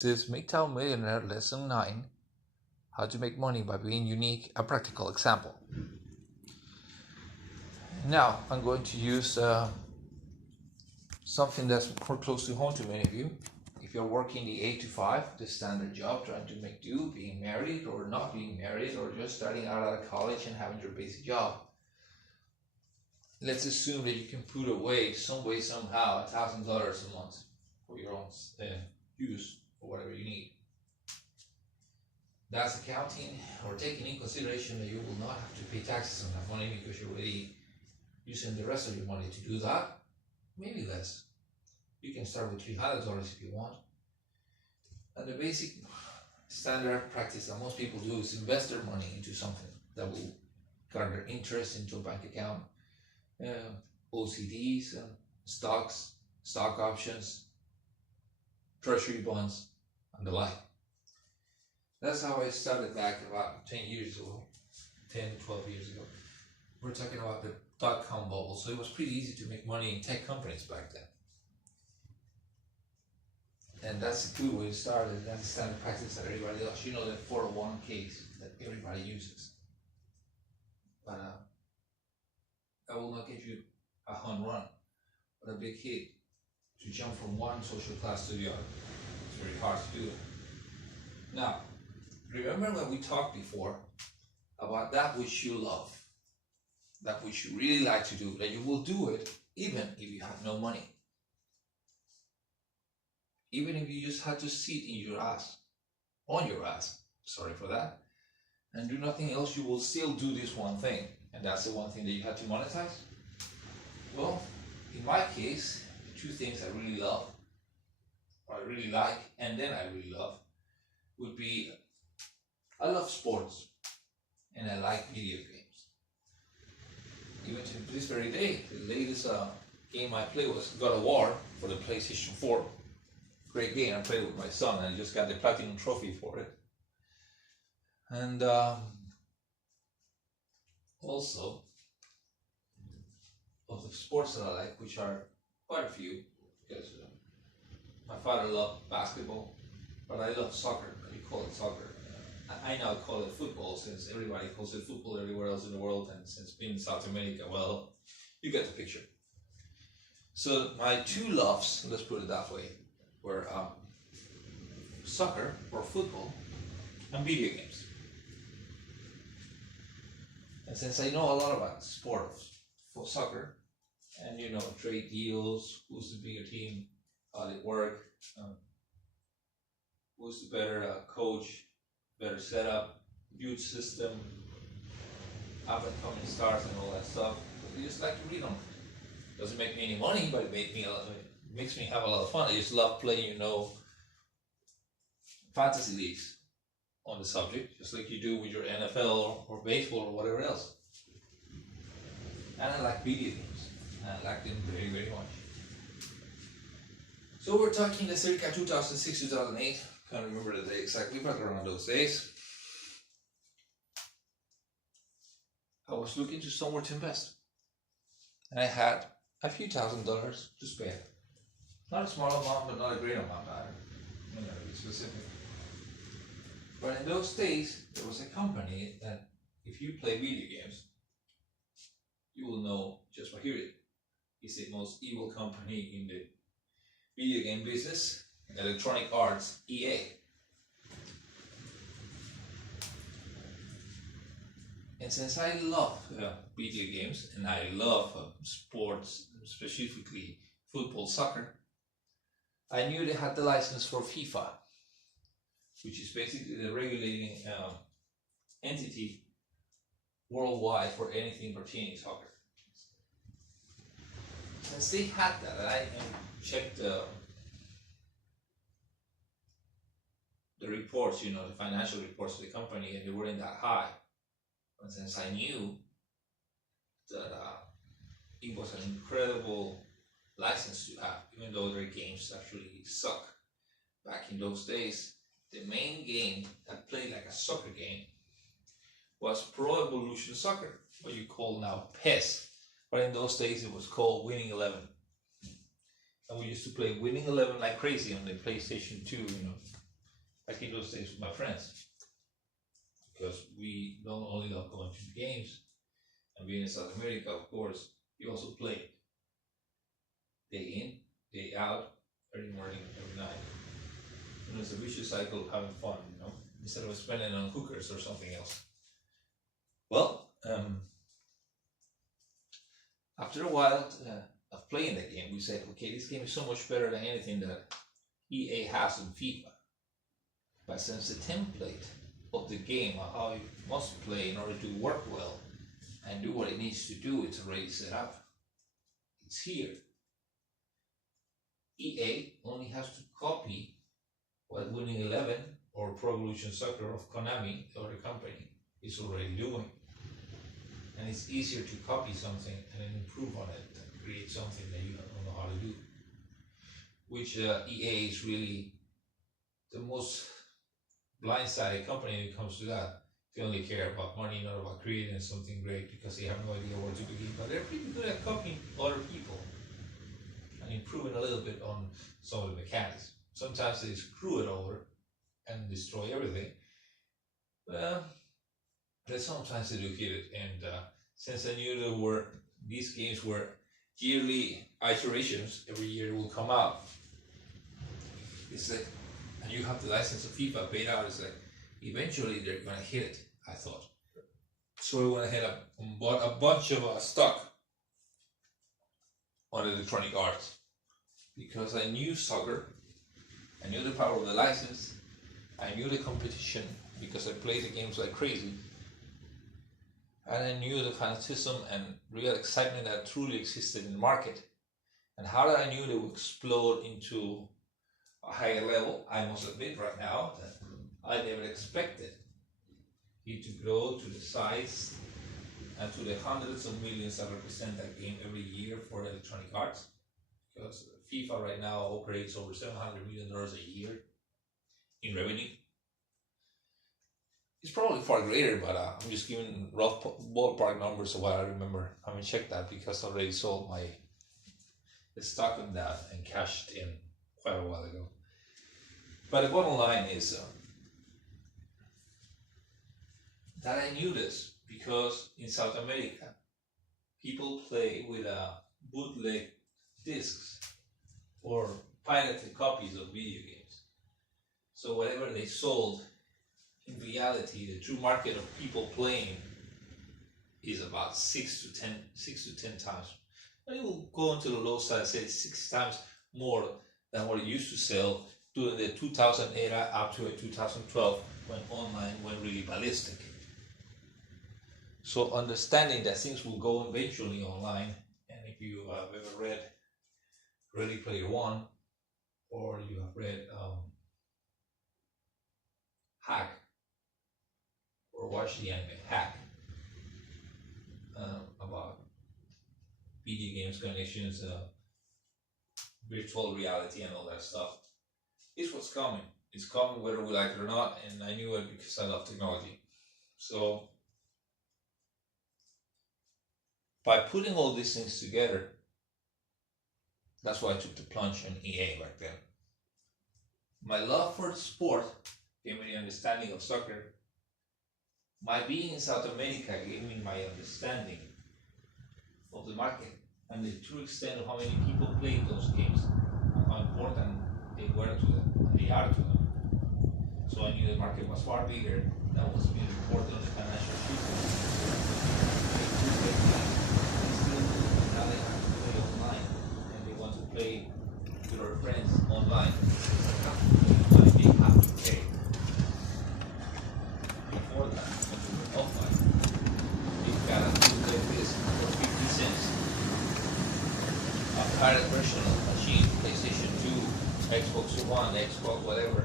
This is Mgtow Millionaire Lesson 9, How to Make Money by Being Unique, a practical example. Now, I'm going to use something that's more close to home to many of you. If you're working the 8 to 5, the standard job, trying to make do, being married or not being married, or just starting out of college and having your basic job, let's assume that you can put away some way, somehow, $1,000 a month for your own use, or whatever you need. That's accounting or taking in consideration that you will not have to pay taxes on that money because you're already using the rest of your money to do that. Maybe less. You can start with $300 if you want. And the basic standard practice that most people do is invest their money into something that will garner interest into a bank account, OCDs, stocks, stock options, treasury bonds, and the like. That's how I started back about 10 years ago, 10, 12 years ago. We're talking about the dot-com bubble, so it was pretty easy to make money in tech companies back then. And that's a good way to start, and that's standard practice that everybody does. You know, the 401ks that everybody uses. But I will not get you a home run, but a big hit to jump from one social class to the other. It's very hard to do it. Now, remember when we talked before about that which you love, that which you really like to do, that you will do it even if you have no money. Even if you just had to sit on your ass, sorry for that, and do nothing else, you will still do this one thing. And that's the one thing that you had to monetize. Well, in my case, the two things I really love, or I really like, and then I really love, would be I love sports and I like video games. Even to this very day, the latest game I played was God of War for the PlayStation 4. Great game. I played with my son and I just got the platinum trophy for it. And also, of the sports that I like, which are quite a few, because my father loved basketball, but I love soccer. You call it soccer. I now call it football since everybody calls it football everywhere else in the world, and since being in South America, well, you get the picture. So my two loves, let's put it that way, were soccer or football and video games. And since I know a lot about sports for soccer, and you know, trade deals, who's the bigger team, how they work, who's the better coach, better setup, huge system, up and coming stars and all that stuff. I just like to read them. Doesn't make me any money, but it makes me have a lot of fun. I just love playing, you know, fantasy leagues on the subject, just like you do with your NFL or baseball or whatever else. And I like video games. And I like them very, very much. So we're talking the circa 2006, 2008. Can't remember the day exactly, but around those days. I was looking to somewhere to invest. And I had a few $1,000s to spare. Not a small amount, but not a great amount either. I'm not really specific. But in those days, there was a company that if you play video games, you will know just by hearing it. It's the most evil company in the video game business, Electronic Arts, EA. And since I love video games and I love sports, specifically football, soccer, I knew they had the license for FIFA, which is basically the regulating entity worldwide for anything pertaining to soccer. Since they had that, I checked the reports, you know, the financial reports of the company, and they weren't that high. And since I knew that it was an incredible license to have, even though their games actually suck. Back in those days, the main game that played like a soccer game was Pro Evolution Soccer, what you call now PES. But in those days, it was called Winning 11. And we used to play Winning 11 like crazy on the PlayStation 2, you know. I keep those days with my friends because we don't only love going to games and being in South America, of course, we also play day in, day out, every morning, every night. And it's a vicious cycle of having fun, instead of spending on hookers or something else. Well, after a while of playing the game, we said, okay, this game is so much better than anything that EA has in FIFA. But since the template of the game, of how you must play in order to work well and do what it needs to do, it's already set up. It's here. EA only has to copy what Winning 11 or Pro Evolution Soccer of Konami, the other company, is already doing. And it's easier to copy something and then improve on it than create something that you don't know how to do. Which EA is really the most blindsided company when it comes to that. They only care about money, not about creating something great, because they have no idea where to begin. But they're pretty good at copying other people and improving a little bit on some of the mechanics. Sometimes they screw it over and destroy everything. But sometimes they do hit it. And since I knew these games were yearly iterations, every year will come out. It's like, and you have the license of FIFA paid out. It's like, eventually they're gonna hit it, I thought. So I went ahead and bought a bunch of stock on Electronic Arts because I knew soccer, I knew the power of the license, I knew the competition because I played the games like crazy, and I knew the fanaticism and real excitement that truly existed in the market. And how did I knew they would explode into a higher level? I must admit right now that I never expected it to grow to the size and to the hundreds of millions that represent that game every year for Electronic Arts. Because FIFA right now operates over $700 million a year in revenue. It's probably far greater, but I'm just giving rough ballpark numbers of what I remember. I haven't checked that because I already sold my stock on that and cashed in quite a while ago. But the bottom line is that I knew this because in South America, people play with bootleg discs or pirated copies of video games. So whatever they sold, in reality, the true market of people playing is about 6 to 10 times. And it will go into the low side, say 6 times more than what it used to sell during the 2000 era up to 2012 when online went really ballistic. So understanding that things will go eventually online, and if you have ever read Ready Player One or you have read Hack or watched the anime Hack about video games connections, virtual reality and all that stuff, it's what's coming. It's coming whether we like it or not, and I knew it because I love technology. So by putting all these things together, that's why I took the plunge in EA back then. My love for the sport gave me the understanding of soccer. My being in South America gave me my understanding of the market and the true extent of how many people played those games and how important they were to them and they are to them. So I knew the market was far bigger than was being reported on the financial sheets. Now they have to play online and they want to play with our friends online. They have to pay. Before that, offline, you've got to do like this for 50 cents. A pirate version of the machine, PlayStation 2, Xbox One, Xbox, whatever,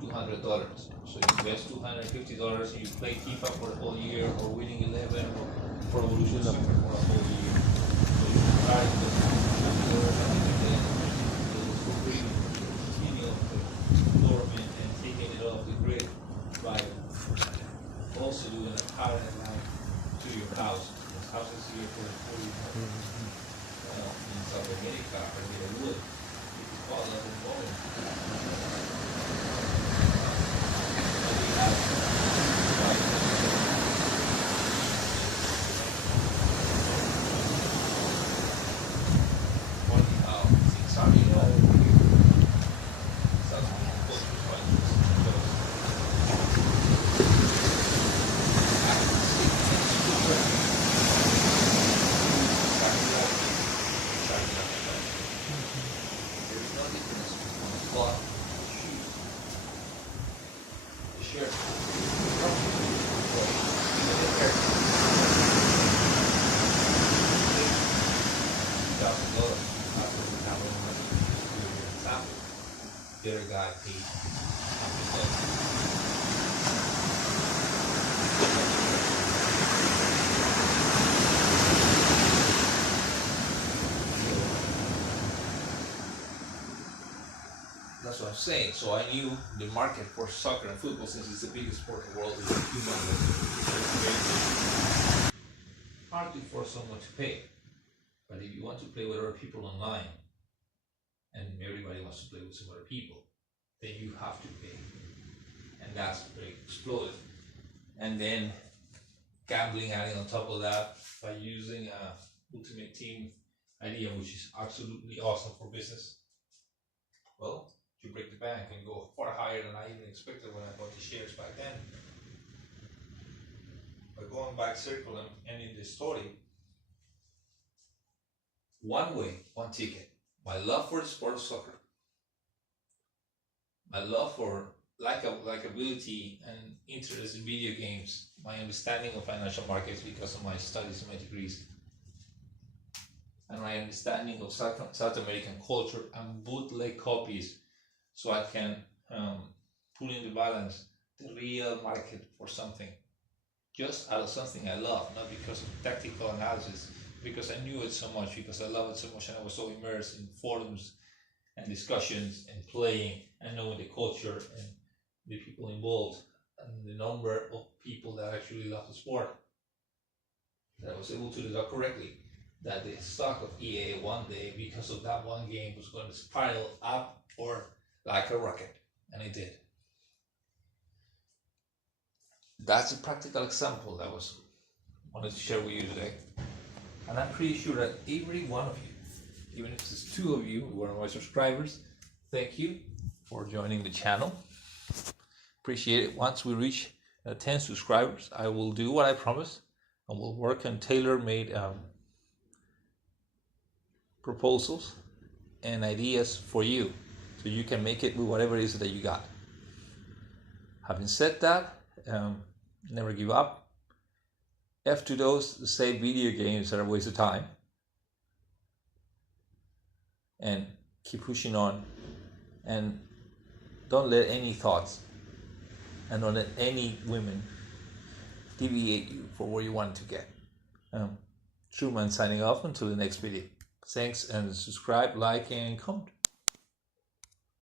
$200. So you invest $250 and you play FIFA for a whole year, or Winning 11, or Pro Evolution Soccer for a whole year. So you can try to $50 and then continue the government and taking it off the grid by also doing a power line to your house. There's houses here for in South America, or they would. It's called at the moment. share. $1,000 after we have our money to do an example. The other guy paid That's what I'm saying. So I knew the market for soccer and football, since it's the biggest sport in the world, is humongous. Hard to force someone to pay. But if you want to play with other people online, and everybody wants to play with some other people, then you have to pay. And that's very exploded. And then gambling adding on top of that by using a ultimate team idea, which is absolutely awesome for business. Well, you break the bank and go far higher than I even expected when I bought the shares back then. But going back circle and ending this story, one way, one ticket. My love for the sport of soccer, my love for likability and interest in video games, my understanding of financial markets because of my studies and my degrees, and my understanding of South American culture and bootleg copies, so I can put in the balance the real market for something, just out of something I love, not because of tactical analysis, because I knew it so much, because I love it so much, and I was so immersed in forums and discussions and playing and knowing the culture and the people involved and the number of people that actually love the sport, that I was able to deduct correctly that the stock of EA one day, because of that one game, was going to spiral up or like a rocket, and it did. That's a practical example that I wanted to share with you today. And I'm pretty sure that every one of you, even if it's 2 of you who are my subscribers, thank you for joining the channel. Appreciate it. Once we reach 10 subscribers, I will do what I promised, and we'll work on tailor-made proposals and ideas for you, so you can make it with whatever it is that you got. Having said that, never give up. F to those that say video games are a waste of time, and keep pushing on, and don't let any thoughts and don't let any women deviate you for where you want to get. Truman signing off until the next video. Thanks, and subscribe, like, and comment.